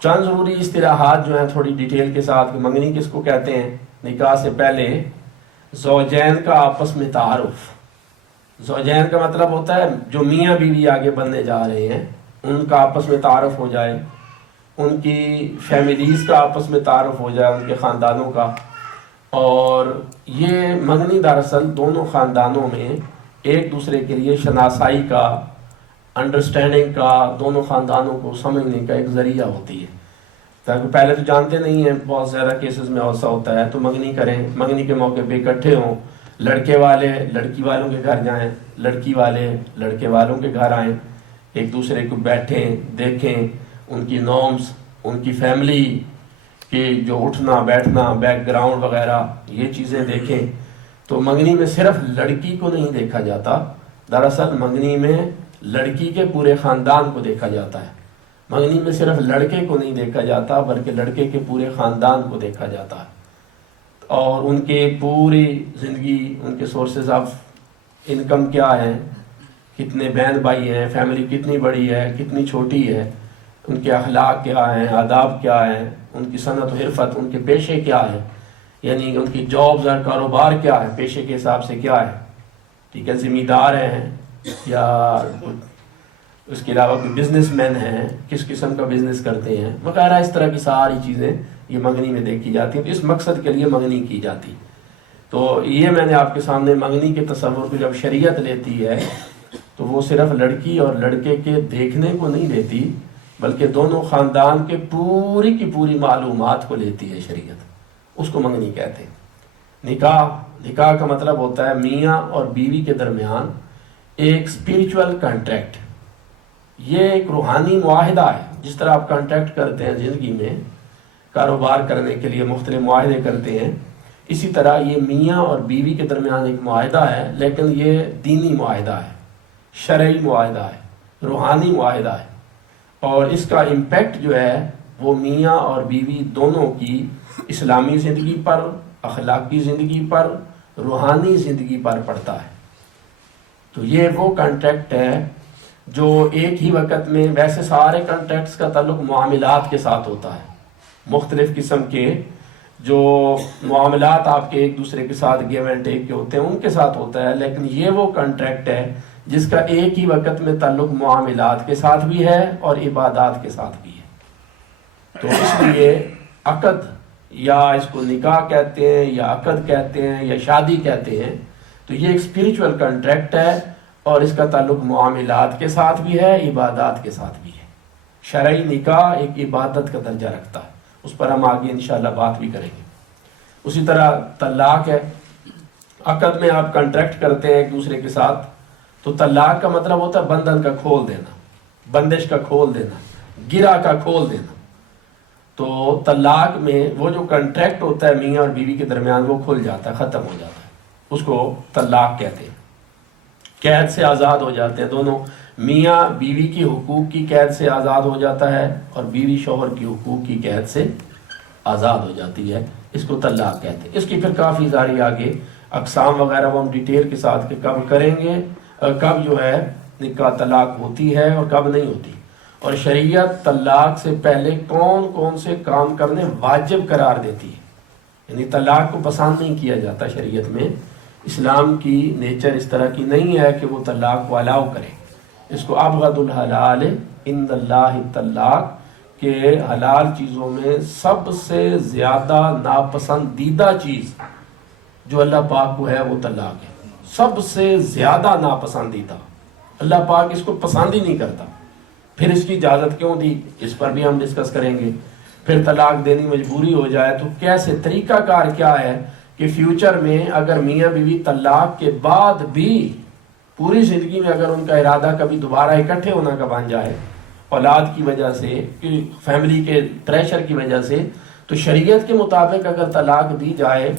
چند ضروری اصطلاحات جو ہیں تھوڑی ڈیٹیل کے ساتھ کہ منگنی کس کو کہتے ہیں. نکاح سے پہلے زوجین کا آپس میں تعارف. زوجین کا مطلب ہوتا ہے جو میاں بیوی آگے بننے جا رہے ہیں ان کا آپس میں تعارف ہو جائے، ان کی فیملیز کا آپس میں تعارف ہو جائے، ان کے خاندانوں کا. اور یہ منگنی دراصل دونوں خاندانوں میں ایک دوسرے کے لیے شناسائی کا، انڈرسٹینڈنگ کا، دونوں خاندانوں کو سمجھنے کا ایک ذریعہ ہوتی ہے. تاکہ پہلے تو جانتے نہیں ہیں، بہت زیادہ کیسز میں ایسا ہوتا ہے تو منگنی کریں، منگنی کے موقع پہ اکٹھے ہوں، لڑکے والے لڑکی والوں کے گھر جائیں، لڑکی والے لڑکے والوں کے گھر آئیں، ایک دوسرے کو بیٹھیں، دیکھیں ان کی نارمز، ان کی فیملی کہ جو اٹھنا بیٹھنا، بیک گراؤنڈ وغیرہ یہ چیزیں دیکھیں. تو منگنی میں صرف لڑکی کو نہیں دیکھا جاتا، دراصل منگنی میں لڑکی کے پورے خاندان کو دیکھا جاتا ہے. منگنی میں صرف لڑکے کو نہیں دیکھا جاتا بلکہ لڑکے کے پورے خاندان کو دیکھا جاتا ہے، اور ان کے پوری زندگی، ان کے سورسز آف انکم کیا ہیں، کتنے بہن بھائی ہیں، فیملی کتنی بڑی ہے کتنی چھوٹی ہے، ان کے اخلاق کیا ہیں، آداب کیا ہیں، ان کی صنعت و حرفت، ان کے پیشے کیا ہیں، یعنی ان کی جابز اور کاروبار کیا ہے، پیشے کے حساب سے کیا ہے. ٹھیک ہے، ذمہ دار ہیں یا اس کے علاوہ کوئی بزنس مین ہیں، کس قسم کا بزنس کرتے ہیں وغیرہ. اس طرح کی ساری چیزیں یہ منگنی میں دیکھی جاتی ہیں. تو اس مقصد کے لیے منگنی کی جاتی. تو یہ میں نے آپ کے سامنے منگنی کے تصور کو جب شریعت لیتی ہے تو وہ صرف لڑکی اور لڑکے کے دیکھنے کو نہیں لیتی بلکہ دونوں خاندان کے پوری کی پوری معلومات کو لیتی ہے شریعت. اس کو منگنی کہتے ہیں. نکاح کا مطلب ہوتا ہے میاں اور بیوی کے درمیان ایک اسپریچول کانٹریکٹ. یہ ایک روحانی معاہدہ ہے. جس طرح آپ کانٹریکٹ کرتے ہیں زندگی میں، کاروبار کرنے کے لیے مختلف معاہدے کرتے ہیں، اسی طرح یہ میاں اور بیوی کے درمیان ایک معاہدہ ہے، لیکن یہ دینی معاہدہ ہے، شرعی معاہدہ ہے، روحانی معاہدہ ہے. اور اس کا امپیکٹ جو ہے وہ میاں اور بیوی دونوں کی اسلامی زندگی پر، اخلاقی زندگی پر، روحانی زندگی پر پڑتا ہے. تو یہ وہ کانٹریکٹ ہے جو ایک ہی وقت میں، ویسے سارے کانٹریکٹس کا تعلق معاملات کے ساتھ ہوتا ہے، مختلف قسم کے جو معاملات آپ کے ایک دوسرے کے ساتھ گیو اینڈ ٹیک کے ہوتے ہیں ان کے ساتھ ہوتا ہے، لیکن یہ وہ کانٹریکٹ ہے جس کا ایک ہی وقت میں تعلق معاملات کے ساتھ بھی ہے اور عبادات کے ساتھ بھی ہے. تو اس لیے عقد، یا اس کو نکاح کہتے ہیں یا عقد کہتے ہیں یا شادی کہتے ہیں، تو یہ ایک اسپریچول کانٹریکٹ ہے اور اس کا تعلق معاملات کے ساتھ بھی ہے، عبادات کے ساتھ بھی ہے. شرعی نکاح ایک عبادت کا درجہ رکھتا ہے، اس پر ہم آگے انشاءاللہ بات بھی کریں گے. اسی طرح طلاق ہے. عقد میں آپ کانٹریکٹ کرتے ہیں ایک دوسرے کے ساتھ، تو طلاق کا مطلب ہوتا ہے بندھن کا کھول دینا، بندش کا کھول دینا، گرہ کا کھول دینا. تو طلاق میں وہ جو کانٹریکٹ ہوتا ہے میاں اور بیوی کے درمیان وہ کھل جاتا ہے، ختم ہو جاتا ہے، اس کو طلاق کہتے ہیں. قید سے آزاد ہو جاتے ہیں دونوں، میاں بیوی کی حقوق کی قید سے آزاد ہو جاتا ہے اور بیوی شوہر کی حقوق کی قید سے آزاد ہو جاتی ہے. اس کو طلاق کہتے ہیں. اس کی پھر کافی ساری آگے اقسام وغیرہ وہ ہم ڈیٹیل کے ساتھ کہ کب کریں گے، کب جو ہے نکاح طلاق ہوتی ہے اور کب نہیں ہوتی، اور شریعت طلاق سے پہلے کون کون سے کام کرنے واجب قرار دیتی ہے. یعنی طلاق کو پسند نہیں کیا جاتا شریعت میں. اسلام کی نیچر اس طرح کی نہیں ہے کہ وہ طلاق کو الاؤ کرے. اس کو ابغض الحلال عند اللہ طلاق، کہ حلال چیزوں میں سب سے زیادہ ناپسندیدہ چیز جو اللہ پاک کو ہے وہ طلاق ہے. سب سے زیادہ ناپسندیدہ، اللہ پاک اس کو پسند ہی نہیں کرتا. پھر اس کی اجازت کیوں دی، اس پر بھی ہم ڈسکس کریں گے. پھر طلاق دینی مجبوری ہو جائے تو کیسے، طریقہ کار کیا ہے کہ فیوچر میں اگر میاں بیوی طلاق کے بعد بھی پوری زندگی میں اگر ان کا ارادہ کبھی دوبارہ اکٹھے ہونا کا بن جائے، اولاد کی وجہ سے، فیملی کے پریشر کی وجہ سے، تو شریعت کے مطابق اگر طلاق دی جائے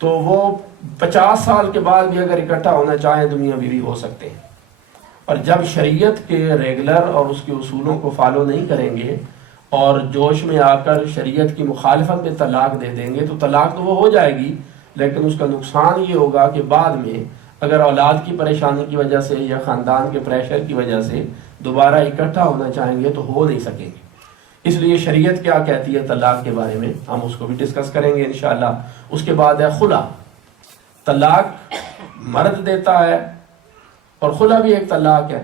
تو وہ 50 سال کے بعد بھی اگر اکٹھا ہونا چاہیں تو میاں بیوی ہو سکتے ہیں. اور جب شریعت کے ریگولر اور اس کے اصولوں کو فالو نہیں کریں گے اور جوش میں آ کر شریعت کی مخالفت میں طلاق دے دیں گے تو طلاق تو وہ ہو جائے گی، لیکن اس کا نقصان یہ ہوگا کہ بعد میں اگر اولاد کی پریشانی کی وجہ سے یا خاندان کے پریشر کی وجہ سے دوبارہ اکٹھا ہونا چاہیں گے تو ہو نہیں سکیں گے. اس لیے شریعت کیا کہتی ہے طلاق کے بارے میں ہم اس کو بھی ڈسکس کریں گے انشاءاللہ۔ اس کے بعد ہے خلا، طلاق مرد دیتا ہے اور خلا بھی ایک طلاق ہے،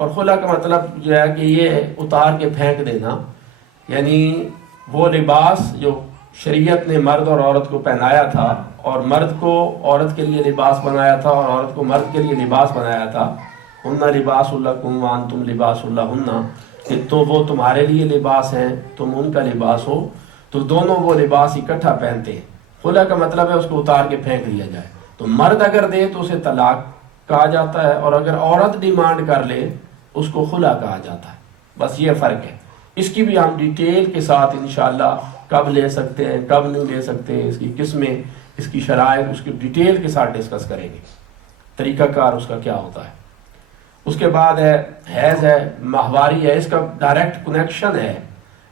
اور خلا کا مطلب جو ہے کہ یہ اتار کے پھینک دینا، یعنی وہ لباس جو شریعت نے مرد اور عورت کو پہنایا تھا اور مرد کو عورت کے لیے لباس بنایا تھا اور عورت کو مرد کے لیے لباس بنایا تھا، ہن لباس لکم وانتم لباس لہن، کہ تو وہ تمہارے لیے لباس ہیں تم ان کا لباس ہو، تو دونوں وہ لباس اکٹھا پہنتے ہیں۔ خلا کا مطلب ہے اس کو اتار کے پھینک دیا جائے، تو مرد اگر دے تو اسے طلاق کہا جاتا ہے، اور اگر عورت ڈیمانڈ کر لے اس کو خلا کہا جاتا ہے، بس یہ فرق ہے۔ اس کی بھی ہم ڈیٹیل کے ساتھ انشاءاللہ کب لے سکتے ہیں کب نہیں لے سکتے، اس کی قسمیں، اس کی شرائط، اس کی ڈیٹیل کے ساتھ ڈسکس کریں گے، طریقہ کار اس کا کیا ہوتا ہے۔ اس کے بعد ہے حیض ہے، ماہواری ہے، اس کا ڈائریکٹ کنیکشن ہے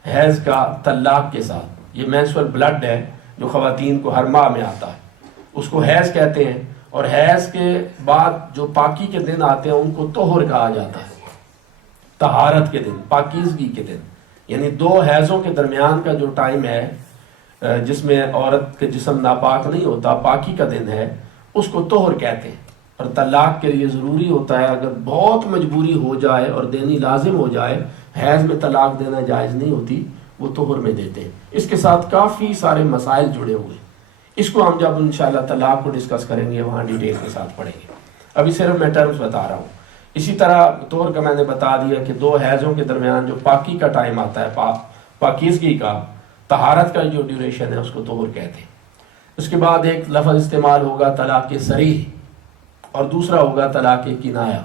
حیض کا طلاق کے ساتھ۔ یہ مینسٹرل بلڈ ہے جو خواتین کو ہر ماہ میں آتا ہے، اس کو حیض کہتے ہیں، اور حیض کے بعد جو پاکی کے دن آتے ہیں ان کو طہر کہا جاتا ہے، طہارت کے دن، پاکیزگی کے دن، یعنی دو حیضوں کے درمیان کا جو ٹائم ہے جس میں عورت کے جسم ناپاک نہیں ہوتا، پاکی کا دن ہے، اس کو طہر کہتے ہیں۔ اور طلاق کے لیے ضروری ہوتا ہے اگر بہت مجبوری ہو جائے اور دینی لازم ہو جائے، حیض میں طلاق دینا جائز نہیں ہوتی، وہ طہر میں دیتے ہیں۔ اس کے ساتھ کافی سارے مسائل جڑے ہوئے، اس کو ہم جب انشاءاللہ طلاق کو ڈسکس کریں گے وہاں ڈیٹیل کے ساتھ پڑھیں گے، ابھی صرف میں ٹرمز بتا رہا ہوں۔ اسی طرح طہر کا میں نے بتا دیا کہ دو حیضوں کے درمیان جو پاکی کا ٹائم آتا ہے، پاکیزگی کا، طہارت کا جو ڈیوریشن ہے، اس کو طہر کہتے ہیں۔ اس کے بعد ایک لفظ استعمال ہوگا طلاق صریح، اور دوسرا ہوگا طلاق کنایہ۔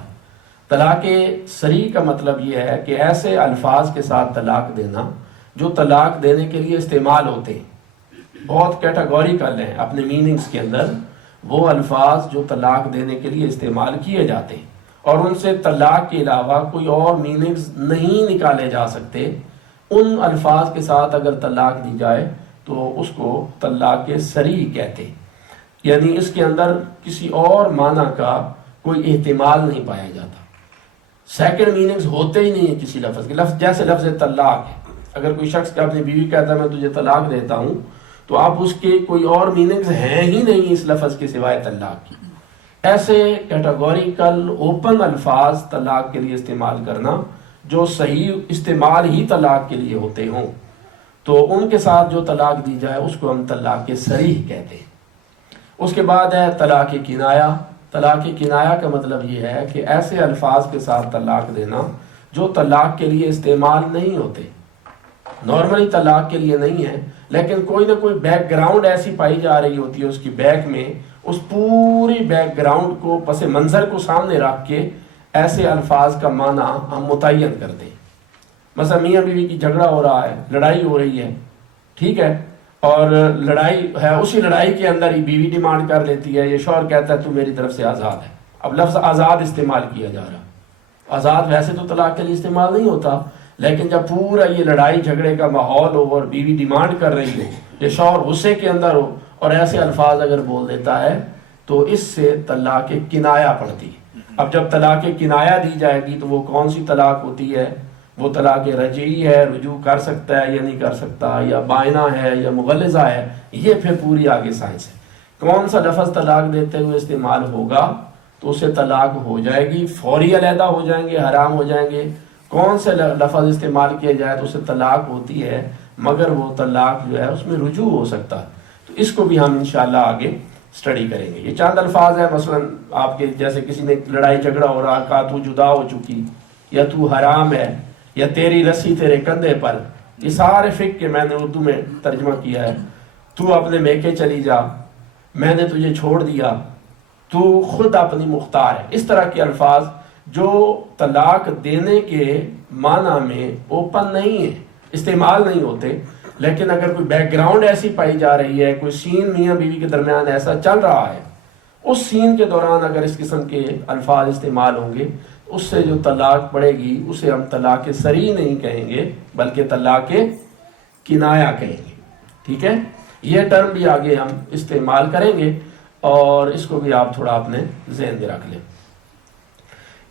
طلاق صریح کا مطلب یہ ہے کہ ایسے الفاظ کے ساتھ طلاق دینا جو طلاق دینے کے لیے استعمال ہوتے ہیں، بہت کیٹاگوریکل ہیں اپنے میننگز کے اندر، وہ الفاظ جو طلاق دینے کے لیے استعمال کیے جاتے ہیں اور ان سے طلاق کے علاوہ کوئی اور میننگز نہیں نکالے جا سکتے، ان الفاظ کے ساتھ اگر طلاق دی جائے تو اس کو طلاق صریح کہتے ہیں، یعنی اس کے اندر کسی اور معنی کا کوئی احتمال نہیں پایا جاتا، سیکنڈ میننگز ہوتے ہی نہیں ہیں کسی لفظ کے۔ لفظ جیسے لفظ طلاق ہے، اگر کوئی شخص اپنی بیوی کہتا ہے میں تجھے طلاق دیتا ہوں، تو اب اس کے کوئی اور میننگز ہیں ہی نہیں اس لفظ کے سوائے طلاق کی۔ ایسے کیٹاگوریکل اوپن الفاظ طلاق کے لیے استعمال کرنا جو صحیح استعمال ہی طلاق کے لیے ہوتے ہوں، تو ان کے ساتھ جو طلاق دی جائے اس کو ہم طلاق صریح کہتے ہیں۔ اس کے بعد ہے طلاق کنایہ۔ طلاق کنایہ کا مطلب یہ ہے کہ ایسے الفاظ کے ساتھ طلاق دینا جو طلاق کے لیے استعمال نہیں ہوتے، نارملی طلاق کے لیے نہیں ہے، لیکن کوئی نہ کوئی بیک گراؤنڈ ایسی پائی جا رہی ہوتی ہے اس کی بیک میں، اس پوری بیک گراؤنڈ کو، پس منظر کو سامنے رکھ کے ایسے الفاظ کا معنی ہم متعین کر دیں۔ مثلا میاں بیوی کی جھگڑا ہو رہا ہے، لڑائی ہو رہی ہے، ٹھیک ہے، اور لڑائی ہے، اسی لڑائی کے اندر ہی بیوی ڈیمانڈ کر لیتی ہے، یہ شوہر کہتا ہے تو میری طرف سے آزاد ہے۔ اب لفظ آزاد استعمال کیا جا رہا، آزاد ویسے تو طلاق کے لیے استعمال نہیں ہوتا، لیکن جب پورا یہ لڑائی جھگڑے کا ماحول ہو اور بیوی ڈیمانڈ کر رہی ہو، یہ شوہر غصے کے اندر ہو اور ایسے الفاظ اگر بول دیتا ہے تو اس سے طلاق کنایہ پڑتی ہے۔ اب جب طلاق کنایہ دی جائے گی تو وہ کون سی طلاق ہوتی ہے؟ وہ طلاق رجعی ہے، رجوع کر سکتا ہے یا نہیں کر سکتا، یا بائنہ ہے یا مغلظہ ہے، یہ پھر پوری آگے سائنس ہے۔ کون سا لفظ طلاق دیتے ہوئے استعمال ہوگا تو اسے طلاق ہو جائے گی، فوری علیحدہ ہو جائیں گے، حرام ہو جائیں گے۔ کون سے لفظ استعمال کیا جائے تو اسے طلاق ہوتی ہے مگر وہ طلاق جو ہے اس میں رجوع ہو سکتا ہے، تو اس کو بھی ہم انشاءاللہ آگے سٹڈی کریں گے۔ یہ چند الفاظ ہیں، مثلا آپ کے جیسے کسی نے لڑائی جھگڑا ہو رہا، کہا تو جدا ہو چکی، یا تو حرام ہے، یا تیری رسی تیرے کندھے پر، یہ سارے فقہ کے میں نے اردو میں ترجمہ کیا ہے۔ تو اپنے میکے چلی جا، میں نے تجھے چھوڑ دیا، تو خود اپنی مختار ہے، اس طرح کے الفاظ جو طلاق دینے کے معنی میں اوپن نہیں ہیں، استعمال نہیں ہوتے، لیکن اگر کوئی بیک گراؤنڈ ایسی پائی جا رہی ہے، کوئی سین میاں بیوی کے درمیان ایسا چل رہا ہے، اس سین کے دوران اگر اس قسم کے الفاظ استعمال ہوں گے، اس سے جو طلاق پڑے گی اسے ہم طلاق صریح نہیں کہیں گے بلکہ طلاق کنایہ کہیں گے، ٹھیک ہے۔ یہ ٹرم بھی آگے ہم استعمال کریں گے اور اس کو بھی آپ تھوڑا اپنے ذہن میں رکھ لیں۔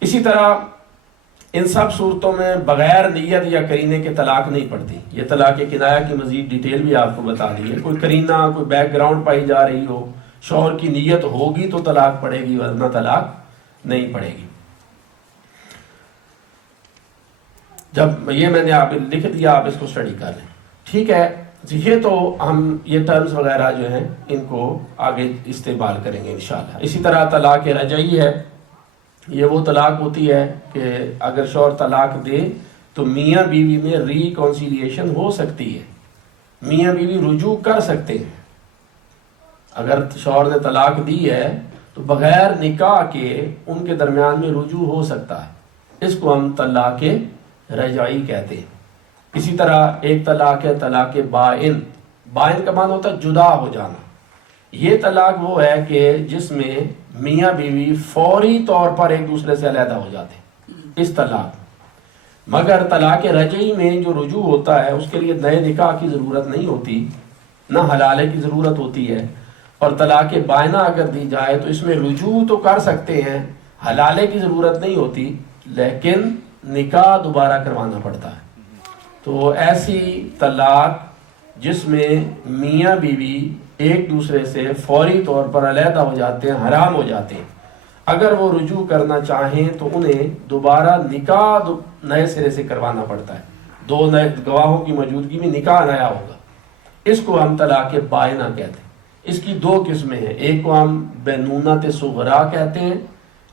اسی طرح ان سب صورتوں میں بغیر نیت یا قرینے کے طلاق نہیں پڑتی. یہ طلاق کنایہ کی مزید ڈیٹیل بھی آپ کو بتا دی ہے. کوئی قرینہ، کوئی بیک گراؤنڈ پائی جا رہی ہو، شوہر کی نیت ہوگی تو طلاق پڑے گی، ورنہ طلاق نہیں پڑے گی. جب یہ میں نے آپ لکھ دیا، آپ اس کو اسٹڈی کر لیں. ٹھیک ہے، یہ تو ہم یہ ٹرمز وغیرہ جو ہیں ان کو آگے استعمال کریں گے انشاءاللہ. اسی طرح طلاق رجعی ہے. یہ وہ طلاق ہوتی ہے کہ اگر شوہر طلاق دے تو میاں بیوی میں ریکنسیلیشن ہو سکتی ہے، میاں بیوی رجوع کر سکتے ہیں. اگر شوہر نے طلاق دی ہے تو بغیر نکاح کے ان کے درمیان میں رجوع ہو سکتا ہے. اس کو ہم طلاق رجعی کہتے ہیں. اسی طرح ایک طلاق ہے طلاق بائن. بائن کا معنی ہوتا ہے جدا ہو جانا. یہ طلاق وہ ہے کہ جس میں میاں بیوی فوری طور پر ایک دوسرے سے علیحدہ ہو جاتے ہیں، اس طلاق. مگر طلاق رجعی میں جو رجوع ہوتا ہے اس کے لیے نئے نکاح کی ضرورت نہیں ہوتی، نہ حلالے کی ضرورت ہوتی ہے. اور طلاق بائنہ اگر دی جائے تو اس میں رجوع تو کر سکتے ہیں، حلالے کی ضرورت نہیں ہوتی، لیکن نکاح دوبارہ کروانا پڑتا ہے. تو ایسی طلاق جس میں میاں بیوی ایک دوسرے سے فوری طور پر علیحدہ ہو جاتے ہیں، حرام ہو جاتے ہیں، اگر وہ رجوع کرنا چاہیں تو انہیں دوبارہ نکاح نئے سرے سے کروانا پڑتا ہے. دو نئے گواہوں کی موجودگی میں نکاح نیا ہوگا. اس کو ہم طلاق بائنہ کہتے ہیں. اس کی دو قسمیں ہیں، ایک کو ہم بینونت صغریٰ کہتے ہیں،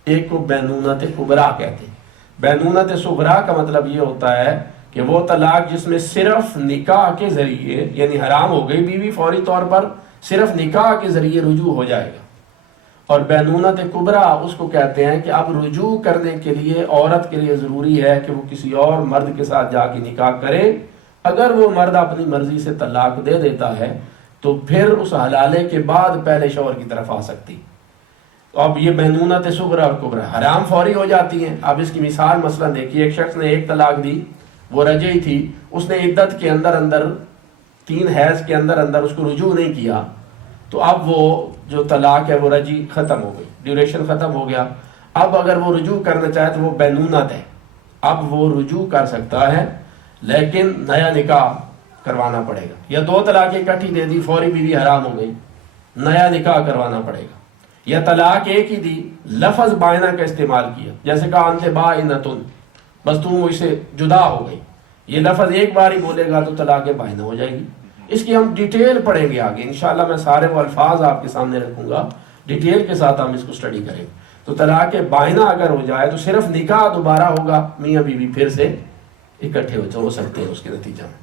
ایک کو بینونت کبریٰ کہتے ہیں. بینونت صغریٰ کا مطلب یہ ہوتا ہے کہ وہ طلاق جس میں صرف نکاح کے ذریعے، یعنی حرام ہو گئی بیوی، فوری طور پر صرف نکاح کے ذریعے رجوع ہو جائے گا. اور بینونت کبریٰ اس کو کہتے ہیں کہ اب رجوع کرنے کے لیے عورت کے لیے ضروری ہے کہ وہ کسی اور مرد کے ساتھ جا کے نکاح کرے. اگر وہ مرد اپنی مرضی سے طلاق دے دیتا ہے تو پھر اس حلالے کے بعد پہلے شوہر کی طرف آ سکتی. اب یہ بینونت صغریٰ اور کبریٰ حرام فوری ہو جاتی ہیں. اب اس کی مثال مثلا دیکھیے، ایک شخص نے ایک طلاق دی، وہ رجعی تھی، اس نے عدت کے اندر 3 حیض کے اندر اس کو رجوع نہیں کیا، تو اب وہ جو طلاق ہے وہ رجعی ختم ہو گئی، ڈیوریشن ختم ہو گیا. اب اگر وہ رجوع کرنا چاہے تو وہ بینونت ہے، اب وہ رجوع کر سکتا ہے، لیکن نیا نکاح کروانا پڑے گا. یا 2 طلاقیں اکٹھی دے دی، فوری بیوی حرام ہو گئی، نیا نکاح کروانا پڑے گا. یا طلاق ایک ہی دی، لفظ بائنہ کا استعمال کیا، جیسے کہا انت بائنۃ، بس تم مجھ سے جدا ہو گئی. یہ لفظ ایک بار ہی بولے گا تو طلاق بائنہ ہو جائے گی. اس کی ہم ڈیٹیل پڑھیں گے آگے انشاءاللہ. میں سارے وہ الفاظ آپ کے سامنے رکھوں گا، ڈیٹیل کے ساتھ ہم اس کو اسٹڈی کریں گے. تو طلاق بائنہ اگر ہو جائے تو صرف نکاح دوبارہ ہوگا، میاں بیوی پھر سے اکٹھے ہو سکتے ہیں اس کے نتیجہ میں.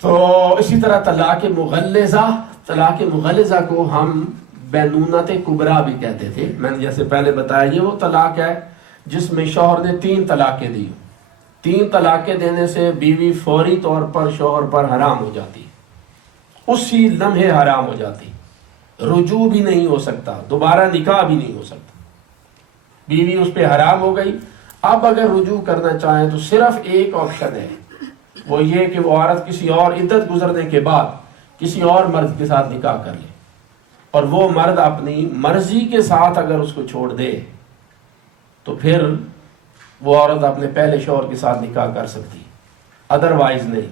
تو اسی طرح طلاق مغلظہ، طلاق مغلظہ کو ہم بینونت کبریٰ بھی کہتے تھے. میں نے جیسے پہلے بتایا یہ وہ طلاق ہے جس میں شوہر نے 3 طلاقیں دی. 3 طلاقیں دینے سے بیوی فوری طور پر شوہر پر حرام ہو جاتی، اسی لمحے حرام ہو جاتی، رجوع بھی نہیں ہو سکتا، دوبارہ نکاح بھی نہیں ہو سکتا، بیوی اس پہ حرام ہو گئی. اب اگر رجوع کرنا چاہیں تو صرف ایک آپشن ہے، وہ یہ کہ وہ عورت کسی اور عدت گزرنے کے بعد کسی اور مرد کے ساتھ نکاح کر لے، اور وہ مرد اپنی مرضی کے ساتھ اگر اس کو چھوڑ دے تو پھر وہ عورت اپنے پہلے شوہر کے ساتھ نکاح کر سکتی، ادروائز نہیں.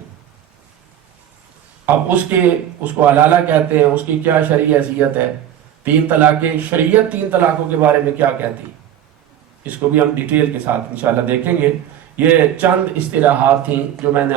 اب اس کو حلالہ کہتے ہیں. اس کی کیا شرعی حیثیت ہے؟ 3 طلاقیں، شریعت 3 طلاقوں کے بارے میں کیا کہتی، اس کو بھی ہم ڈیٹیل کے ساتھ انشاءاللہ دیکھیں گے. یہ چند اصطلاحات تھیں جو میں نے